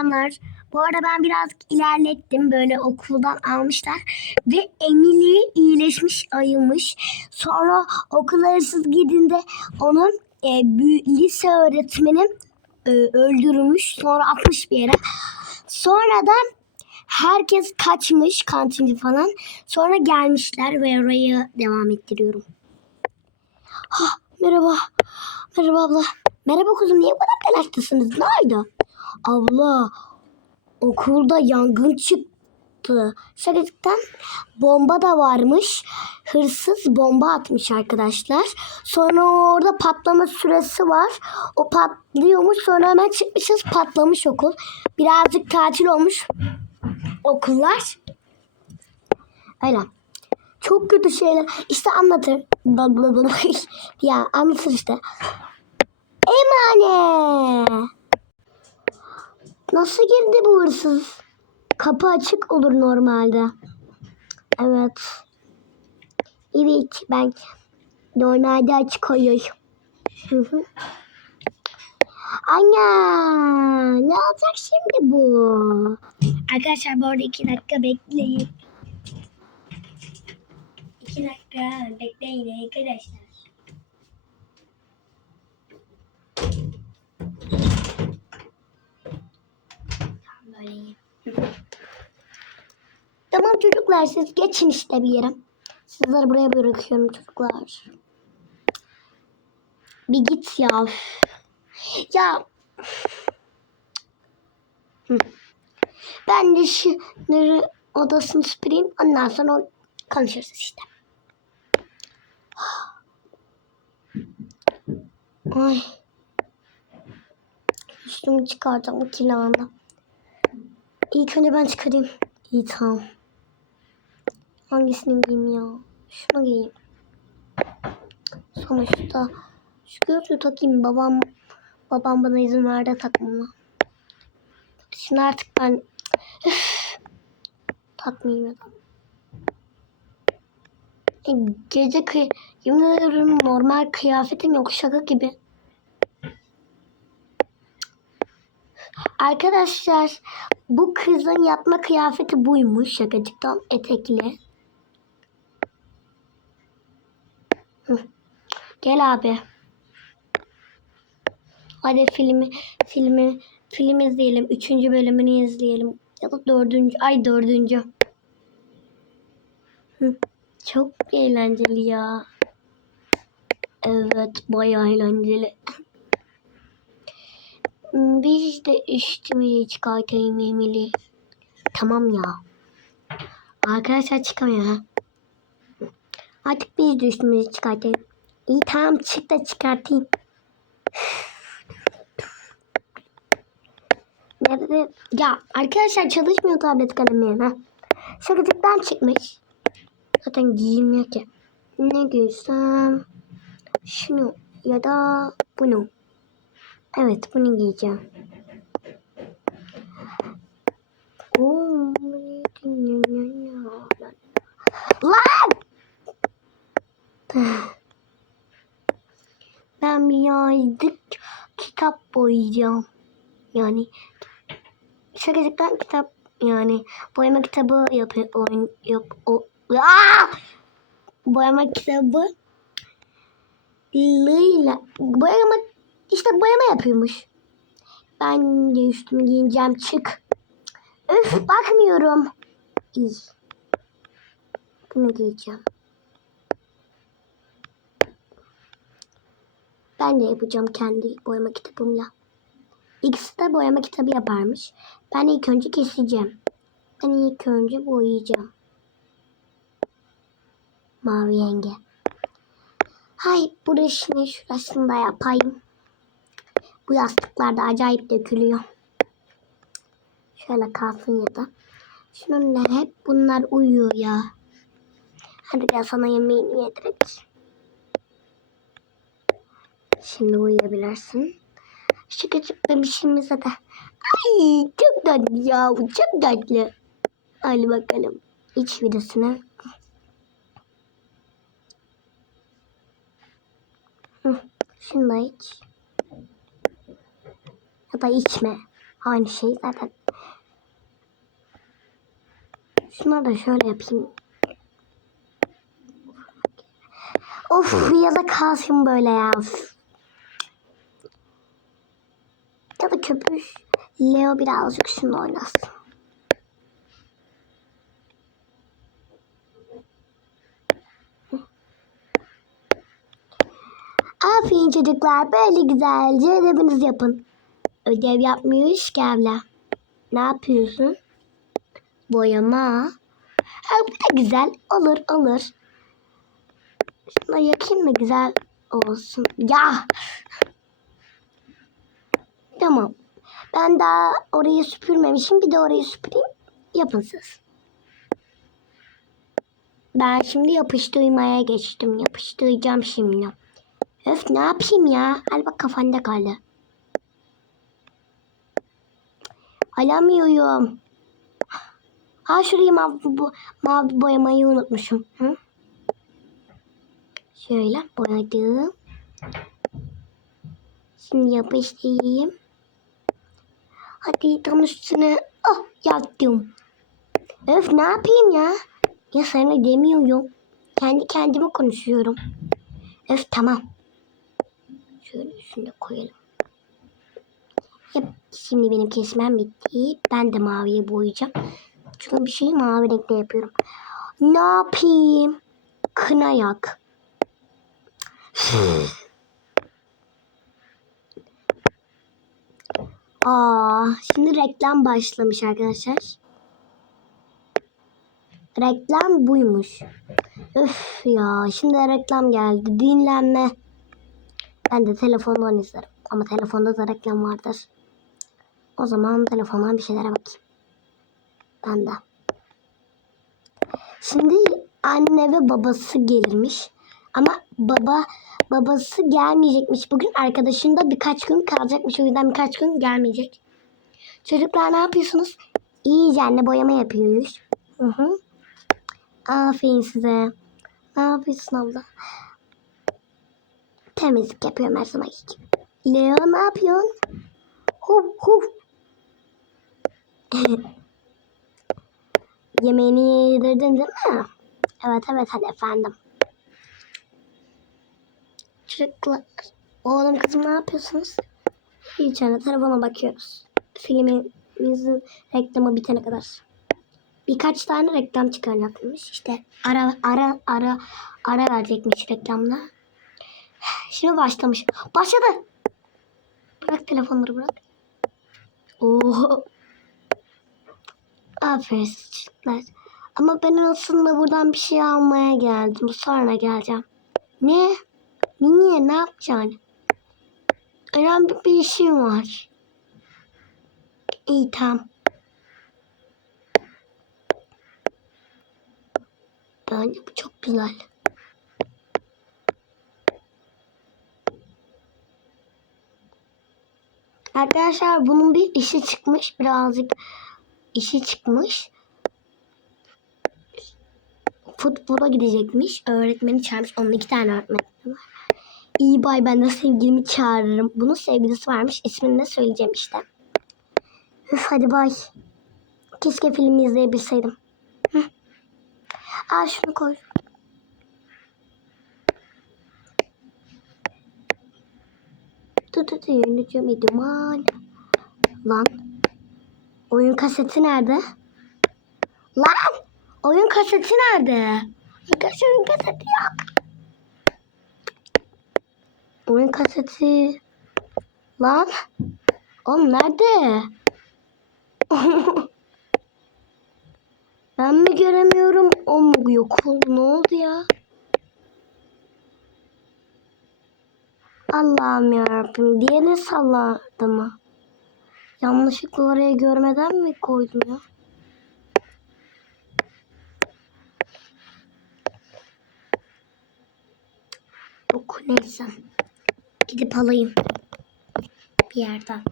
selamlar. Bu arada ben biraz ilerlettim. Böyle okuldan almışlar. Ve Emily iyileşmiş, ayılmış. Sonra okula hırsız gidince onun e, lise öğretmeni e, öldürmüş. Sonra atmış bir yere. Sonradan herkes kaçmış kantinci falan. Sonra gelmişler ve orayı devam ettiriyorum. Ha, merhaba. Merhaba abla. Merhaba kuzum. Niye bu kadar telaşlısınız? Ne oldu? Abla okulda yangın çıktı. Şakacıktan bomba da varmış. Hırsız bomba atmış arkadaşlar. Sonra orada patlama süresi var. O patlıyormuş. Sonra hemen çıkmışız. Patlamış okul. Birazcık tatil olmuş okullar. Öyle. Çok kötü şeyler. İşte anlatır. Ya anlatır işte. Emane. Nasıl girdi bu hırsız? Kapı açık olur normalde. Evet. Evet ben normalde açık olur. Anne ne olacak şimdi bu? Arkadaşlar bu arada iki dakika bekleyin. İki dakika bekleyin arkadaşlar. İyi. Tamam çocuklar siz geçin işte bir yere. Sizleri buraya bırakıyorum çocuklar. Bir git ya. Ya. Ben de şunları odasını süpüreyim. Ondan sonra konuşuruz işte. Ay. Üstümü çıkaracağım kirli İlk önce ben çıkarayım. İyi tamam. Hangisini giyeyim ya? Şunu giyeyim. Sonuçta şu gözlüğü takayım. Babam babam bana izin verdi takmama. Şimdi artık ben Üf, takmayayım ya. E, gece kıy yemin ederim normal kıyafetim yok şaka gibi. Arkadaşlar bu kızın yatma kıyafeti buymuş şakacıktan etekli. Gel abi. Hadi filmi filmi film izleyelim. Üçüncü bölümünü izleyelim. Ya da dördüncü. Ay dördüncü. Çok eğlenceli ya. Evet bayağı eğlenceli. Biz de üstümüzü çıkartayım Emily. Tamam ya. Arkadaşlar çıkamıyor ha. Artık biz de üstümüzü çıkartayım. İyi tamam çık da çıkartayım. Ya arkadaşlar çalışmıyor tablet kalemi. Ha. Şakacıktan çıkmış. Zaten giyinmiyor ki. Ne giysem? Şunu ya da bunu. Evet bunu giyeceğim. Lan! Ben bir yazdık kitap boyayacağım. Yani şakacıktan kitap yani boyama kitabı yapıyor yap o Aa! boyama kitabı Lıyla boyama işte boyama yapıyormuş. Ben de üstümü giyineceğim çık. Öf bakmıyorum. İyi. Bunu giyeceğim. Ben de yapacağım kendi boyama kitabımla. İkisi de boyama kitabı yaparmış. Ben ilk önce keseceğim. Ben ilk önce boyayacağım. Mavi yenge. Hay burasını şurasını da yapayım. Bu yastıklar da acayip dökülüyor. Şöyle kalsın ya da. Şununla hep bunlar uyuyor ya. Hadi gel sana yemeğini yedirek. Şimdi uyuyabilirsin. Şu küçük bebişimize de. Ay çok tatlı ya. Çok tatlı. Hadi bakalım. İç videosuna. Hı, Şunu da iç. Ya da içme. Aynı şey zaten. Şunları da şöyle yapayım. Of ya da kalsın böyle ya. Ya da köpüş. Leo birazcık şunu oynasın. Aferin çocuklar. Böyle güzelce ödevinizi yapın. Ödev yapmıyoruz ki abla. Ne yapıyorsun? Boyama. Ha, bu da güzel. Olur olur. Şuna yakayım da güzel olsun. Ya. Tamam. Ben daha orayı süpürmemişim. Bir de orayı süpüreyim. Yapın siz. Ben şimdi yapıştırmaya geçtim. Yapıştıracağım şimdi. Öf ne yapayım ya? Al bak kafanda kaldı. Alamıyorum. Ha şurayı mavi, bu, mavi boyamayı unutmuşum. Hı? Şöyle boyadım. Şimdi yapıştırayım. Hadi tam üstüne oh yaptım. Öf ne yapayım ya? Ya sana demiyorum. Kendi kendime konuşuyorum. Öf tamam. Şöyle üstüne koyalım. Şimdi benim kesmem bitti. Ben de maviye boyayacağım. Çünkü bir şeyi mavi renkte yapıyorum. Ne yapayım? Kına yak. Aa, şimdi reklam başlamış arkadaşlar. Reklam buymuş. Üf ya şimdi reklam geldi. Dinlenme. Ben de telefondan izlerim. Ama telefonda da reklam vardır. O zaman telefondan bir şeylere bakayım. Ben de. Şimdi anne ve babası gelirmiş. Ama baba babası gelmeyecekmiş. Bugün arkadaşında birkaç gün kalacakmış. O yüzden birkaç gün gelmeyecek. Çocuklar ne yapıyorsunuz? İyice anne boyama yapıyoruz. Hı hı. Aferin size. Ne yapıyorsun abla? Temizlik yapıyorum her zaman gibi. Leo ne yapıyorsun? Huf huf. Yemeğini yedirdin değil mi? Evet evet hadi efendim. Çocuklar, oğlum kızım ne yapıyorsunuz? Hiç anne telefona bakıyoruz. Filmimizin reklamı bitene kadar. Birkaç tane reklam çıkaracakmış. İşte ara ara ara ara verecekmiş reklamla. Şimdi başlamış. Başladı. Bırak telefonları bırak. Oo. Aferin çocuklar. Ama ben aslında buradan bir şey almaya geldim. Sonra geleceğim. Ne? Niye? Ne yapacaksın? Önemli bir işim var. İyi tamam. Bence bu çok güzel. Arkadaşlar bunun bir işi çıkmış. Birazcık işi çıkmış. Futbola gidecekmiş. Öğretmeni çağırmış. Onun iki tane öğretmeni var. İyi bay ben de sevgilimi çağırırım. Bunun sevgilisi varmış. İsmini de söyleyeceğim işte. Üf hadi bay. Keşke filmi izleyebilseydim. Hı. Aa şunu koy. Dur dur yöneteceğim duman. Lan. Oyun kaseti nerede? Lan. Oyun kaseti nerede? Arkadaşlar oyun kaseti yok. Oyun kaseti. Lan. Oğlum nerede? ben mi göremiyorum? O mu yok oldu? Ne oldu ya? Allah'ım yarabbim. Diğerini salladı mı? Yanlışlıkla oraya görmeden mi koydum ya? Yok neyse. Gidip alayım. Bir yerden.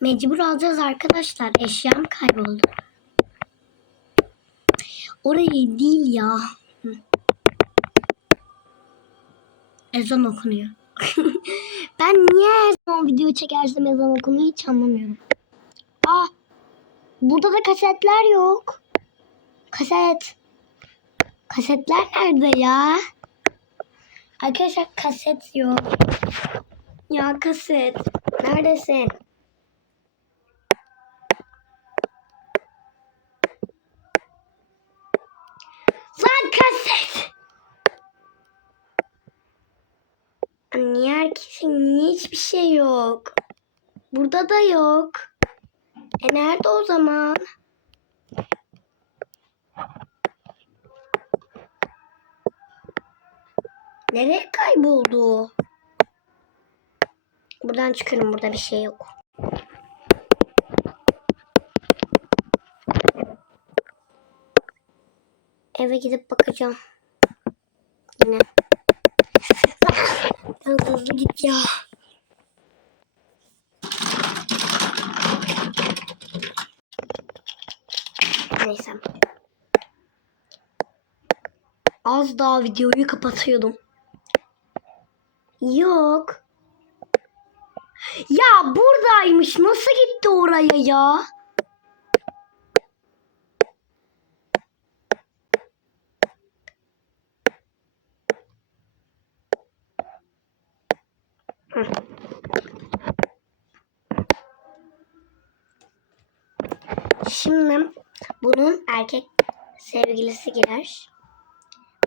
Mecbur alacağız arkadaşlar. Eşyam kayboldu. Orayı değil ya. Ezan okunuyor. Ben niye her zaman video çekersem ezan okumayı hiç anlamıyorum. Aa, burada da kasetler yok. Kaset. Kasetler nerede ya? Arkadaşlar kaset yok. Ya kaset. Neredesin? Niye herkesin niye hiçbir şey yok? Burada da yok. E nerede o zaman? Nereye kayboldu? Buradan çıkarım burada bir şey yok. Eve gidip bakacağım. Yine. Biraz hızlı git ya. Neyse. Az daha videoyu kapatıyordum. Yok. Ya buradaymış. Nasıl gitti oraya ya? Şimdi bunun erkek sevgilisi girer.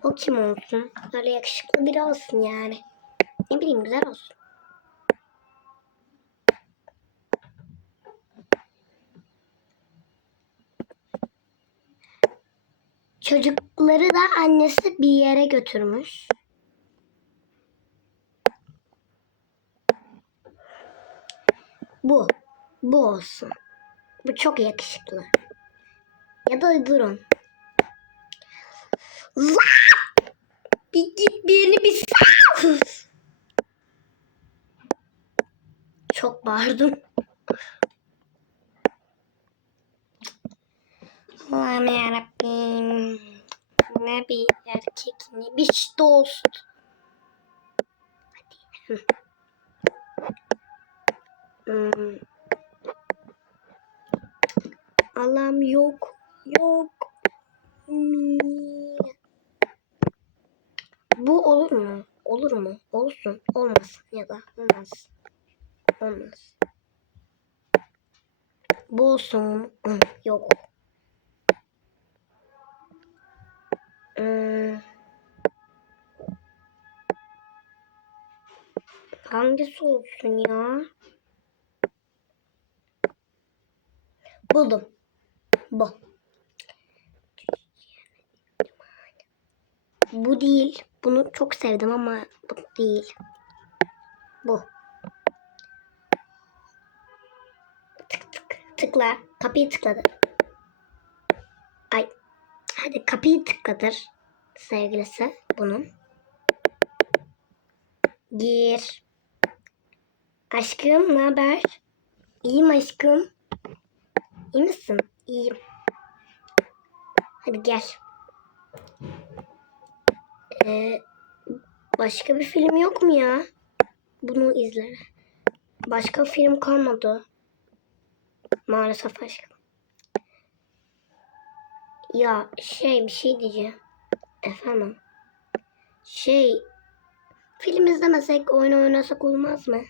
O kim olsun? Böyle yakışıklı biri olsun yani. Ne bileyim güzel olsun. Çocukları da annesi bir yere götürmüş. Bu. Bu olsun. Bu çok yakışıklı. Ya da durun. Bir git beni bir. Çok bağırdım. Allah'ım yarabbim. Ne bir erkek ne bir dost. Hadi. Hmm. Allah'ım yok. Yok. Bu olur mu? Olur mu? Olsun. Olmasın ya da olmaz. Olmaz. Bu olsun. Yok. Hmm. Hangisi olsun ya? Buldum. Bu. Bu değil. Bunu çok sevdim ama bu değil. Bu. Tık tık. Tıkla. Kapıyı tıkladı. Ay. Hadi kapıyı tıkladır. Sevgilisi bunun. Gir. Aşkım ne haber? İyiyim aşkım. İyi misin? İyiyim. Hadi gel. Ee, başka bir film yok mu ya? Bunu izle. Başka film kalmadı. Maalesef aşkım. Ya şey bir şey diyeceğim. Efendim. Şey film izlemesek oyun oynasak olmaz mı?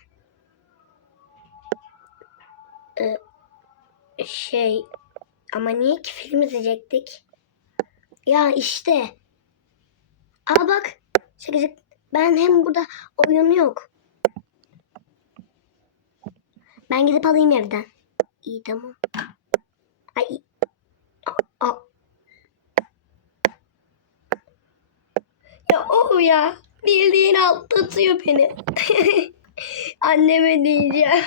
Ee, şey ama niye ki film izleyecektik? Ya işte. Aa bak. Şakacık. Ben hem burada oyun yok. Ben gidip alayım evden. İyi tamam. Ay. Aa. Ya o ya. Bildiğin aldatıyor beni. Anneme diyeceğim.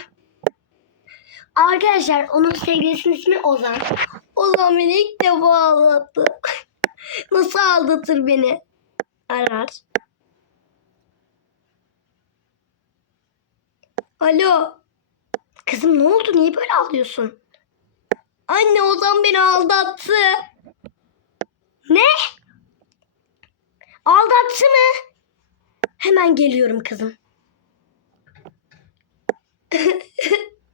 Arkadaşlar onun sevgilisinin ismi Ozan. Ozan beni ilk defa aldattı. Nasıl aldatır beni? Arar. Alo. Kızım ne oldu? Niye böyle ağlıyorsun? Anne Ozan beni aldattı. Ne? Aldattı mı? Hemen geliyorum kızım.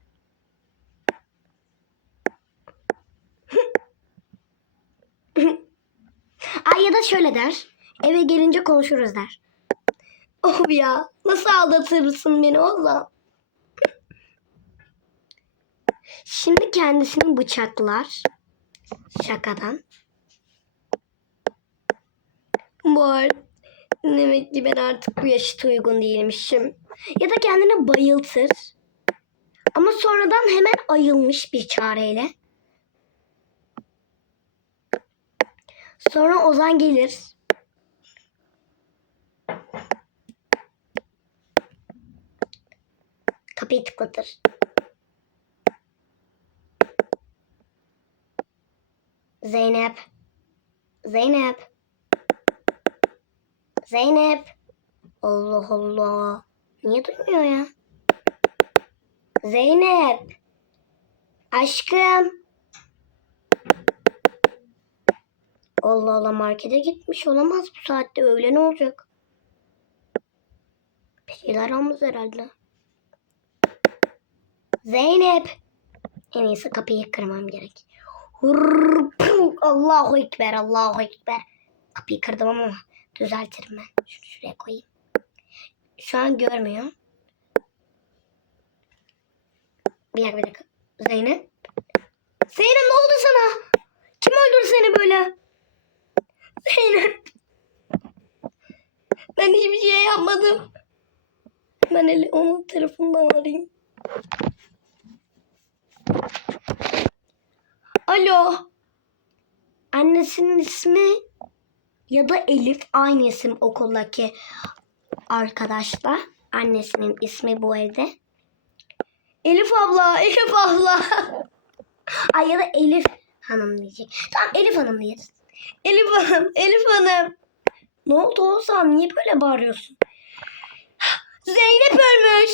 da şöyle der. Eve gelince konuşuruz der. Of ya nasıl aldatırsın beni Ozan? Şimdi kendisini bıçaklar. Şakadan. Arada demek ki ben artık bu yaşıta uygun değilmişim. Ya da kendini bayıltır. Ama sonradan hemen ayılmış bir çareyle. Sonra Ozan gelir. Kapıyı tıklatır. Zeynep. Zeynep. Zeynep. Allah Allah. Niye duymuyor ya? Zeynep. Aşkım. Allah Allah markete gitmiş olamaz bu saatte öğlen olacak. Bir şeyler almış herhalde. Zeynep. En iyisi kapıyı kırmam gerek. Hurr, puh, Allahu Ekber, Allahu Ekber. Kapıyı kırdım ama düzeltirim ben. Şunu şuraya koyayım. Şu an görmüyor. Bir dakika bir dakika. Zeynep. Zeynep ne oldu sana? Kim öldürdü seni böyle? Zeynep. Ben hiçbir şey yapmadım. Ben eli onun telefonundan arayayım. Alo. Annesinin ismi ya da Elif aynı isim okuldaki arkadaşlar. Annesinin ismi bu evde. Elif abla, Elif abla. Ay ya da Elif hanım diyecek. Tamam Elif hanım diyeriz. Elif hanım, Elif hanım. Ne oldu Oğuzhan? Niye böyle bağırıyorsun? Zeynep ölmüş.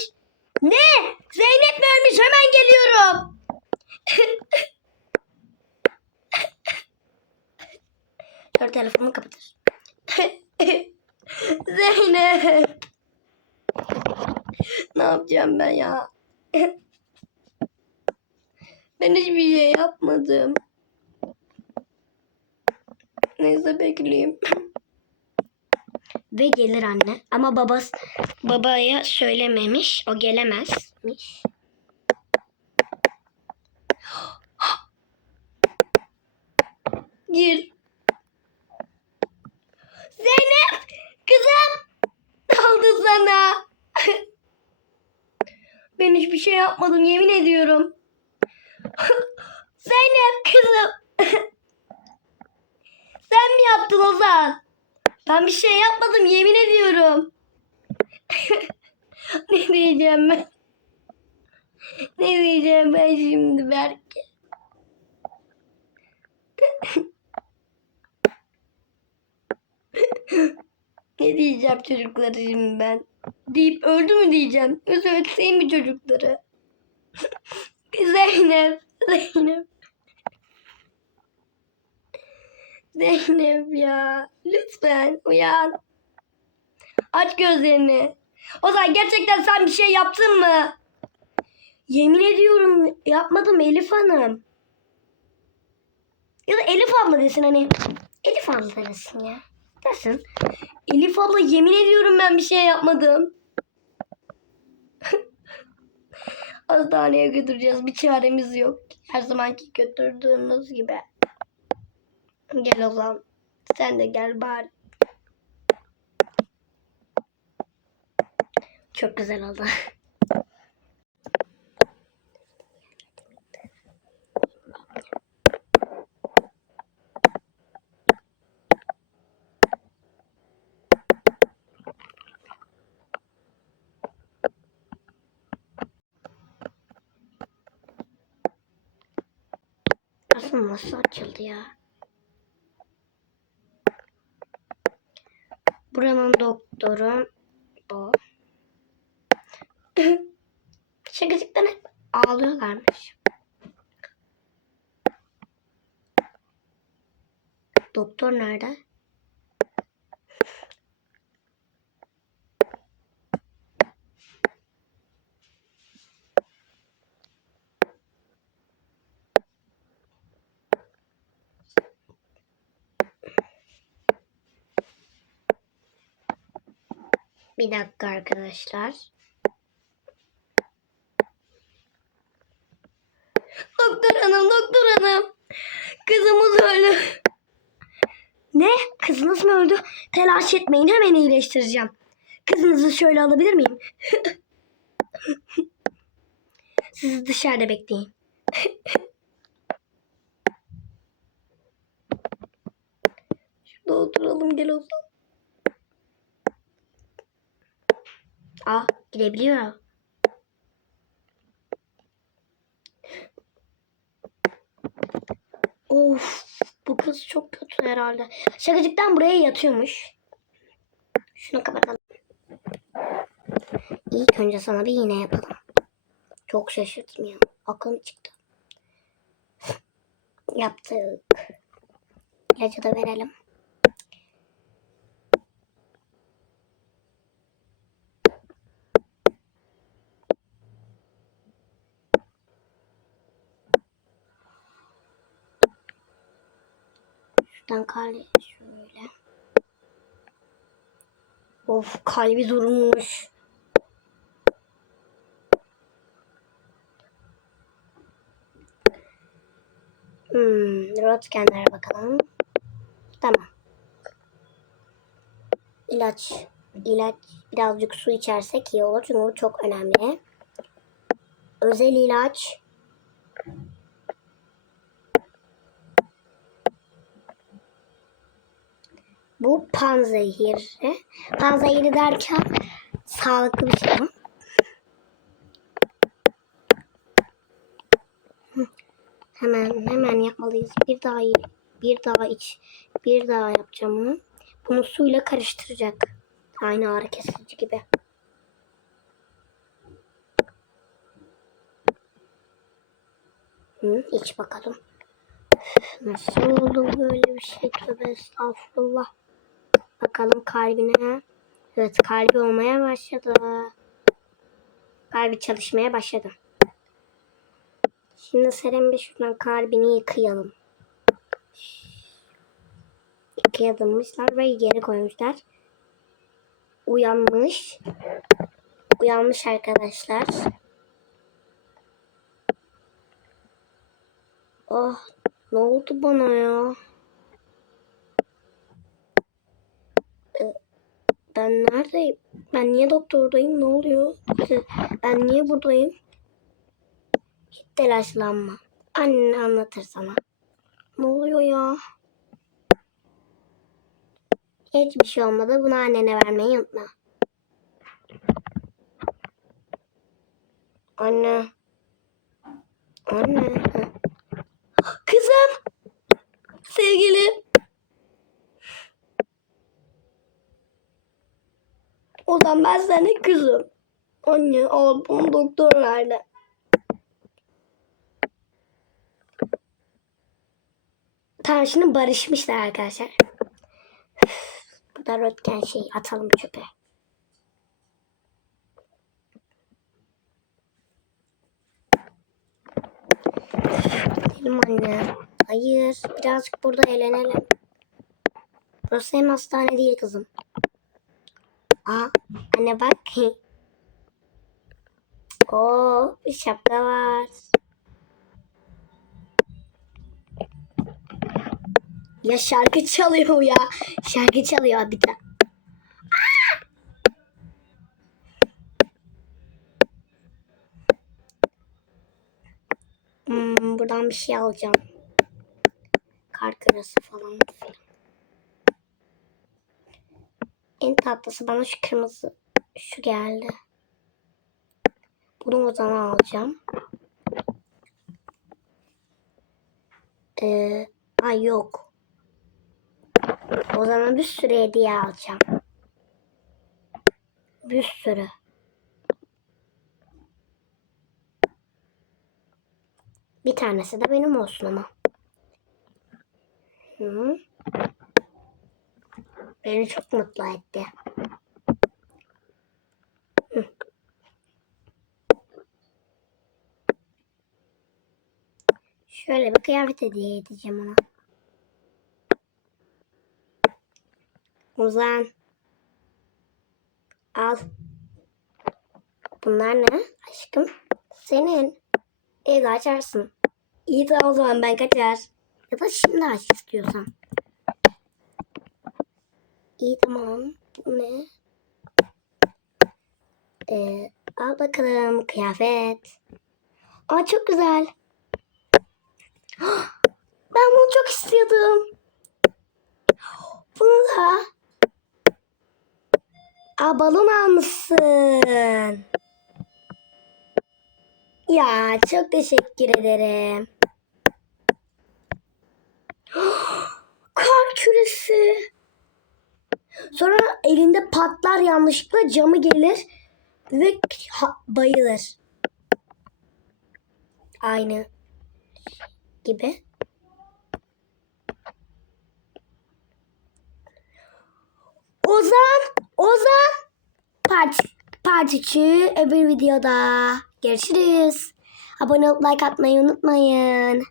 Ne? Zeynep mi ölmüş? Hemen geliyorum. Şöyle telefonumu kapatır. Zeynep. ne yapacağım ben ya? ben hiçbir şey yapmadım. Neyse bekleyeyim. Ve gelir anne. Ama babası babaya söylememiş. O gelemezmiş. Gir. Zeynep! Kızım! Ne oldu sana? ben hiçbir şey yapmadım yemin ediyorum. Zeynep kızım! Yaptın Ozan? Ben bir şey yapmadım yemin ediyorum. ne diyeceğim ben? Ne diyeceğim ben şimdi belki? ne diyeceğim çocuklara şimdi ben? Deyip öldü mü diyeceğim? Yoksa ötseyim mi çocukları? Zeynep, Zeynep. Zeynep ya. Lütfen uyan. Aç gözlerini. Ozan gerçekten sen bir şey yaptın mı? Yemin ediyorum yapmadım Elif Hanım. Ya da Elif abla desin hani. Elif abla desin ya. Desin. Elif abla yemin ediyorum ben bir şey yapmadım. Hastaneye götüreceğiz. Bir çaremiz yok. Her zamanki götürdüğümüz gibi. Gel o zaman. Sen de gel bari. Çok güzel oldu. Aslında nasıl açıldı ya? Buranın doktoru bu. Şakacıktan hep ağlıyorlarmış. Doktor nerede? Bir dakika arkadaşlar. Doktor hanım, doktor hanım. Kızımız öldü. Ne? Kızınız mı öldü? Telaş etmeyin hemen iyileştireceğim. Kızınızı şöyle alabilir miyim? Siz dışarıda bekleyin. Şurada oturalım gel o zaman. Ah gidebiliyor. Of bu kız çok kötü herhalde. Şakacıktan buraya yatıyormuş. Şunu kapatalım. İlk önce sana bir iğne yapalım. Çok şaşırdım ya. Aklım çıktı. Yaptık. İlacı da verelim. Şuradan kalbi şöyle. Of kalbi durmuş. Hmm, röntgenlere bakalım. Tamam. İlaç. İlaç birazcık su içersek iyi olur çünkü bu çok önemli. Özel ilaç. Bu panzehiri. Panzehiri derken sağlıklı bir şey. Hı. Hemen hemen yapmalıyız. Bir daha. Bir daha iç. Bir daha yapacağım bunu. Bunu suyla karıştıracak. Aynı ağrı kesici gibi. Hı, iç bakalım. Nasıl oldu böyle bir şey? Tövbe estağfurullah. Bakalım kalbine. Evet kalbi olmaya başladı. Kalbi çalışmaya başladı. Şimdi Serem bir şuradan kalbini yıkayalım. Yıkayadılmışlar ve geri koymuşlar. Uyanmış. Uyanmış arkadaşlar. Oh ne oldu bana ya? Ben neredeyim? Ben niye doktordayım? Ne oluyor? Ben niye buradayım? Hiç telaşlanma. Annen anlatır sana. Ne oluyor ya? Hiçbir şey olmadı. Bunu annene vermeyi unutma. Anne. Anne. Kızım. Sevgilim. O zaman ben sana kızım. Anne bunu doktor. Tamam şimdi barışmışlar arkadaşlar. Burada röntgen şey atalım çöpe. Gidelim anne. Hayır. Birazcık burada eğlenelim. Burası hem hastane değil kızım. Aa, anne bak. Oo, bir şapka var. Ya şarkı çalıyor ya. Şarkı çalıyor bir de. Hmm, buradan bir şey alacağım. Kar kırası falan filan. En tatlısı bana şu kırmızı şu geldi. Bunu o zaman alacağım. Ee, ay yok. O zaman bir sürü hediye alacağım. Bir sürü. Bir tanesi de benim olsun ama. Hı. Beni çok mutlu etti. Şöyle bir kıyafet hediye edeceğim ona. Ozan. Al. Bunlar ne aşkım? Senin. Evde açarsın. İyi tamam o zaman ben kaçar. Ya da şimdi aç istiyorsan. İyi tamam. Ne? Ee, al bakalım kıyafet. Aa çok güzel. Ben bunu çok istiyordum. Bunu da. Aa balon almışsın. Ya çok teşekkür ederim. Kar küresi. Sonra elinde patlar yanlışlıkla camı gelir ve bayılır. Aynı gibi. Ozan, Ozan. Part, part 3 öbür videoda. Görüşürüz. Abone olup like atmayı unutmayın.